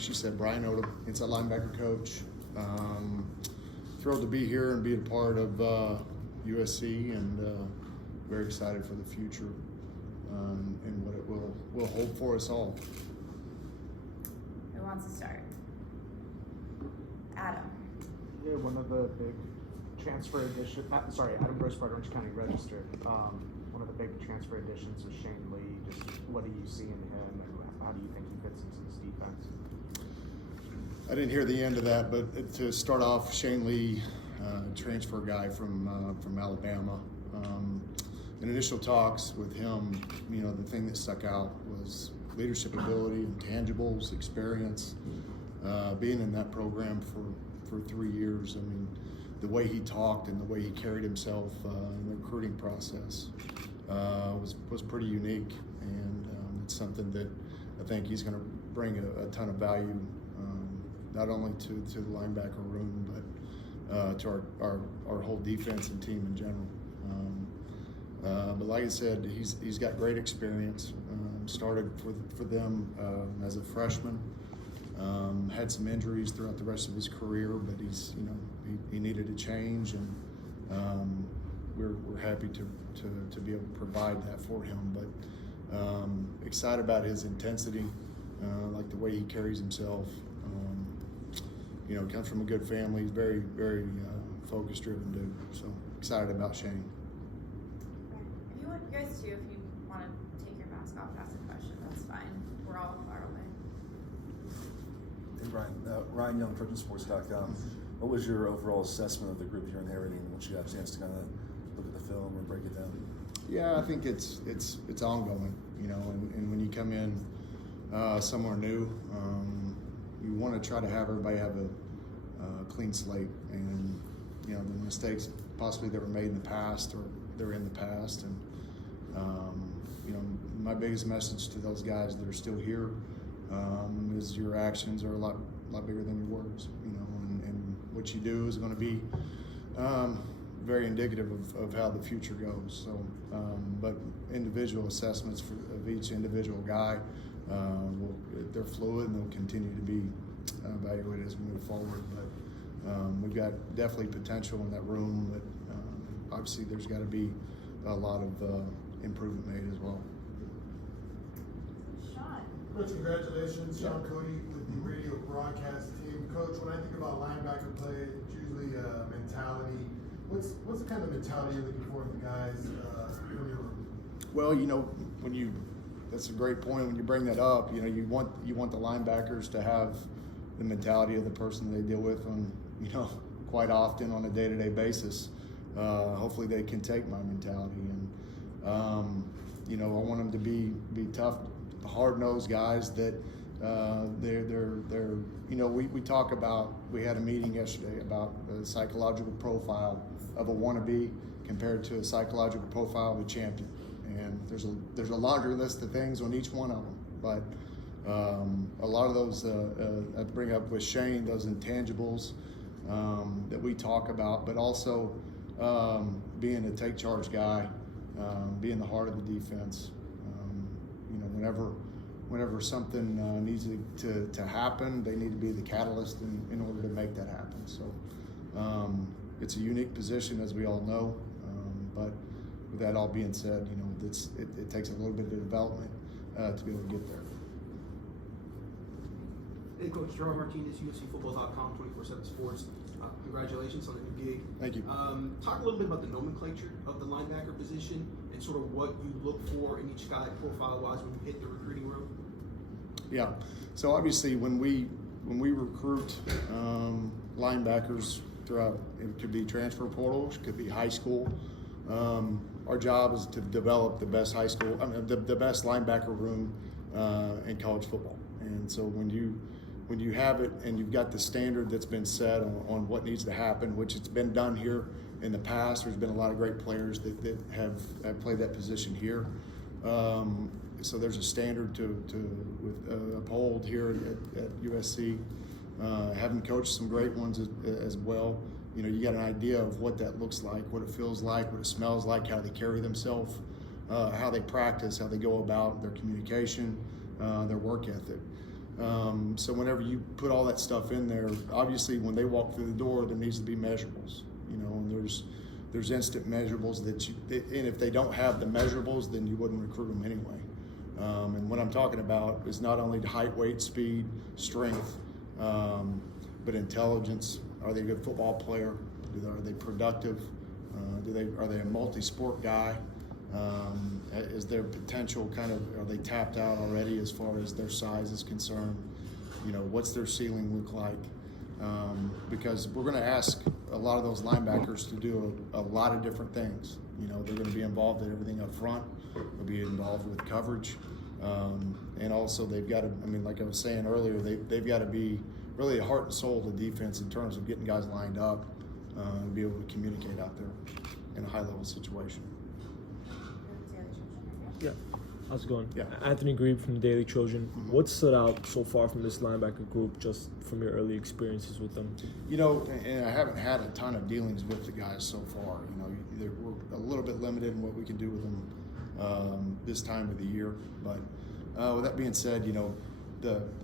like she said, Brian Odom, inside linebacker coach. Thrilled to be here and be a part of USC, and very excited for the future and what it will hold for us all. Who wants to start? Adam. Yeah, one of the big transfer additions, Adam Grossbart, Orange County Register. One of the big transfer additions was Shane Lee. Just what do you see in him, and how do you think he fits into this defense? I didn't hear the end of that, but to start off, Shane Lee, transfer guy from Alabama. In initial talks with him, the thing that stuck out was leadership ability, intangibles, experience, being in that program for 3 years. I mean, the way he talked and the way he carried himself in the recruiting process was pretty unique, and it's something that I think he's going to bring a ton of value, not only to the linebacker room, but to our whole defense and team in general. But like I said, he's got great experience. Started for them as a freshman. Had some injuries throughout the rest of his career, but he needed a change, and we're happy to be able to provide that for him. But excited about his intensity, like the way he carries himself. Comes from a good family. He's very, very focus driven dude. So excited about Shane. If you want, you guys too, if you want to take your mask off and ask a question, that's fine. We're all far away. Hey Brian, Ryan Young, TrojanSports.com. What was your overall assessment of the group you're inheriting once you got a chance to kind of look at the film and break it down? Yeah, I think it's ongoing, and when you come in somewhere new, you want to try to have everybody have a clean slate, and the mistakes possibly that were made in the past, or they're in the past, and my biggest message to those guys that are still here is your actions are a lot bigger than your words, and what you do is going to be very indicative of how the future goes. So, but individual assessments of each individual guy, they're fluid and they'll continue to be evaluated as we move forward. But we've got definitely potential in that room, but obviously there's got to be a lot of improvement made as well. Sean. Coach, congratulations. Sean Cody with the radio broadcast team. Coach, when I think about linebacker play, it's usually mentality. What's the kind of mentality you're looking for in the guys from your room? Well, that's a great point when you bring that up. You want the linebackers to have the mentality of the person they deal with on, quite often on a day-to-day basis. Hopefully they can take my mentality, and I want them to be tough, hard-nosed guys that we talk about. We had a meeting yesterday about the psychological profile of a wannabe compared to a psychological profile of a champion. And there's a laundry list of things on each one of them, but a lot of those I bring up with Shane, those intangibles that we talk about, but also being a take charge guy, being the heart of the defense. Whenever something needs to happen, they need to be the catalyst in order to make that happen. So it's a unique position, as we all know, but with that all being said, it takes a little bit of development to be able to get there. Hey Coach, Gerard Martinez, USCFootball.com, 24/7 Sports. Congratulations on the new gig. Thank you. Talk a little bit about the nomenclature of the linebacker position and sort of what you look for in each guy profile-wise when you hit the recruiting room. Yeah. So obviously, when we recruit linebackers throughout, it could be transfer portals, could be high school. Our job is to develop the best the best linebacker room in college football. And so when you have it and you've got the standard that's been set on what needs to happen, which it's been done here in the past, there's been a lot of great players that have played that position here. So there's a standard to uphold here at USC. Having coached some great ones as well, you got an idea of what that looks like, what it feels like, what it smells like, how they carry themselves, how they practice, how they go about their communication, their work ethic. So whenever you put all that stuff in there, obviously when they walk through the door, there needs to be measurables, and there's instant measurables and if they don't have the measurables, then you wouldn't recruit them anyway. And what I'm talking about is not only height, weight, speed, strength, but intelligence. Are they a good football player? Are they productive? Are they a multi-sport guy? Is their potential are they tapped out already as far as their size is concerned? What's their ceiling look like? Because we're going to ask a lot of those linebackers to do a lot of different things. They're going to be involved in everything up front. They'll be involved with coverage. And also they've got to, like I was saying earlier, they've got to be really the heart and soul of the defense in terms of getting guys lined up and be able to communicate out there in a high-level situation. Yeah. How's it going? Yeah. Anthony Grebe from the Daily Trojan. Mm-hmm. What stood out so far from this linebacker group, just from your early experiences with them? And I haven't had a ton of dealings with the guys so far. We're a little bit limited in what we can do with them this time of the year. But with that being said,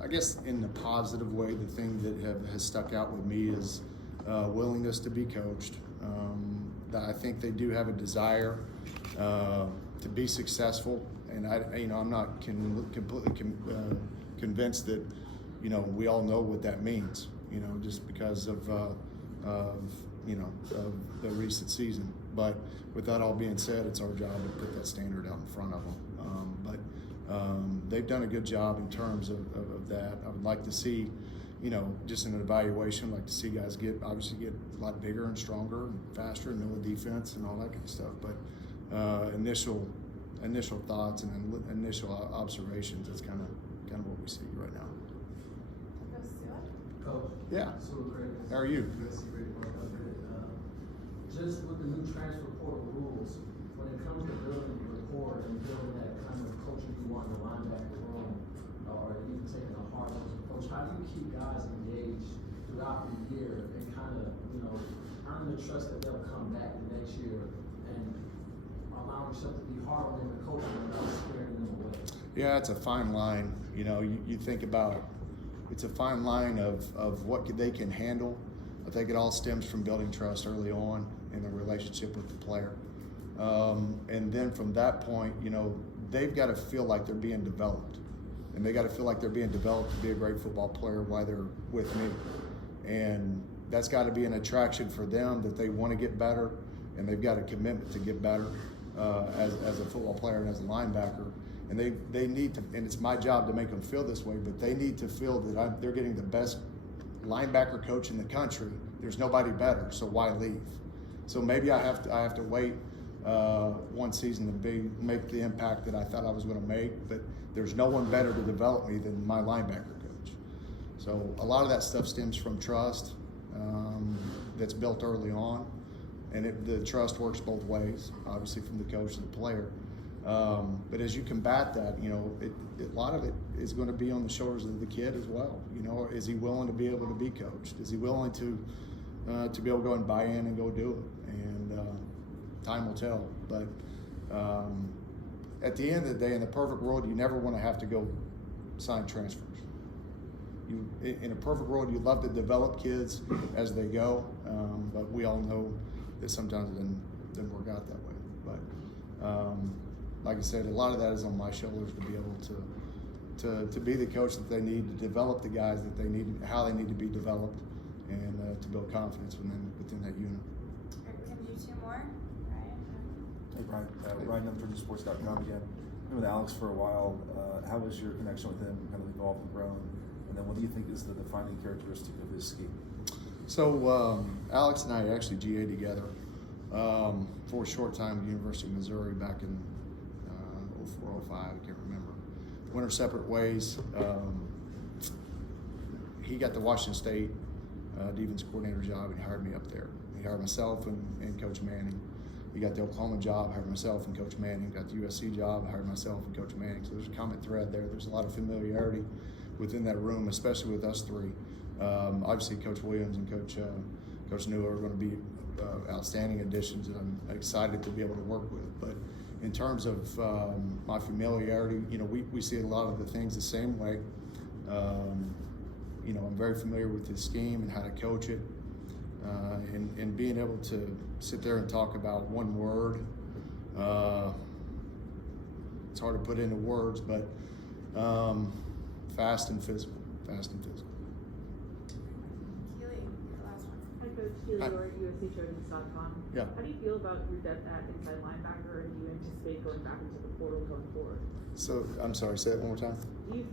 I guess in the positive way, the thing that has stuck out with me is willingness to be coached. I think they do have a desire to be successful, and I'm not completely convinced that we all know what that means. Just because of the recent season. But with that all being said, it's our job to put that standard out in front of them. They've done a good job in terms of that. I would like to see, just in an evaluation, like to see guys get a lot bigger and stronger and faster and know the defense and all that kind of stuff. But initial thoughts and initial observations, it's kind of what we see right now. Coach. Yeah. Super great. How are you? USC great work up there. Just with the new transfer portal rules, when it comes to building rapport and building that kind of coaching you want in the linebacker room, or even taking a hard-nosed approach, how do you keep guys engaged throughout the year and kind of, earn the trust that they'll come back the next year and allow yourself to be hard on them and coaching without scaring them away? Yeah, it's a fine line. You think about, it's a fine line of what they can handle. I think it all stems from building trust early on in the relationship with the player. And then from that point, they've got to feel like they're being developed. And they got to feel like they're being developed to be a great football player while they're with me. And that's got to be an attraction for them, that they want to get better, and they've got a commitment to get better as a football player and as a linebacker. And they need to, and it's my job to make them feel this way, but they need to feel that they're getting the best linebacker coach in the country. There's nobody better, so why leave? So maybe I have to wait one season to make the impact that I thought I was going to make, but there's no one better to develop me than my linebacker coach. So a lot of that stuff stems from trust that's built early on, and the trust works both ways, obviously from the coach to the player. But as you combat that, a lot of it is going to be on the shoulders of the kid as well. Is he willing to be able to be coached? Is he willing to be able to go and buy in and go do it? And time will tell. But at the end of the day, in the perfect world, you never want to have to go sign transfers. In a perfect world, you'd love to develop kids as they go, but we all know that sometimes it doesn't work out that way. But like I said, a lot of that is on my shoulders to be able to be the coach that they need, to develop the guys that they need, how they need to be developed, and to build confidence within that unit. Can we do two more? Hey Brian, Ryan Young, TrojanSports.com again. Been with Alex for a while. How was your connection with him, kind of evolved and grown? And then what do you think is the defining characteristic of his scheme? So Alex and I actually GA together for a short time at the University of Missouri back in 04, 05, I can't remember. Went our separate ways. He got the Washington State defense coordinator job, and he hired me up there. He hired myself and Coach Manning. He got the Oklahoma job, hired myself and Coach Manning. Got the USC job, hired myself and Coach Manning. So there's a common thread there. There's a lot of familiarity within that room, especially with us three. Obviously, Coach Williams and Coach New are going to be outstanding additions that I'm excited to be able to work with. But in terms of my familiarity, we see a lot of the things the same way. You know, I'm very familiar with his scheme and how to coach it. And being able to sit there and talk about one word, it's hard to put into words, but fast and physical, fast and physical. Keely, your last one. Hi, Coach. Keely Hi. York, USC Yeah. How do you feel about your depth at inside linebacker, and do you anticipate going back into the portal going forward? So, I'm sorry, say it one more time. How do you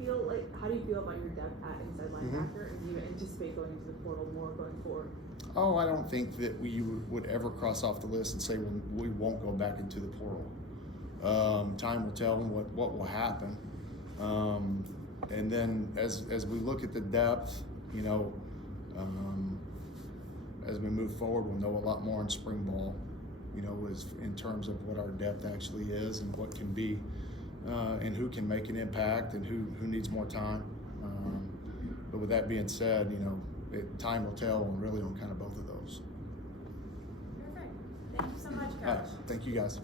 feel about your depth at inside Mm-hmm. linebacker, and do you anticipate going into the portal more going forward? Oh, I don't think that we would ever cross off the list and say we won't go back into the portal. Time will tell what will happen. And then as we look at the depth, you know, as we move forward, we'll know a lot more in spring ball, you know, as in terms of what our depth actually is and what can be, and who can make an impact and who needs more time. But with that being said, you know, time will tell on really on kind of both of those. Perfect. Thank you so much, All right, Coach. thank you guys.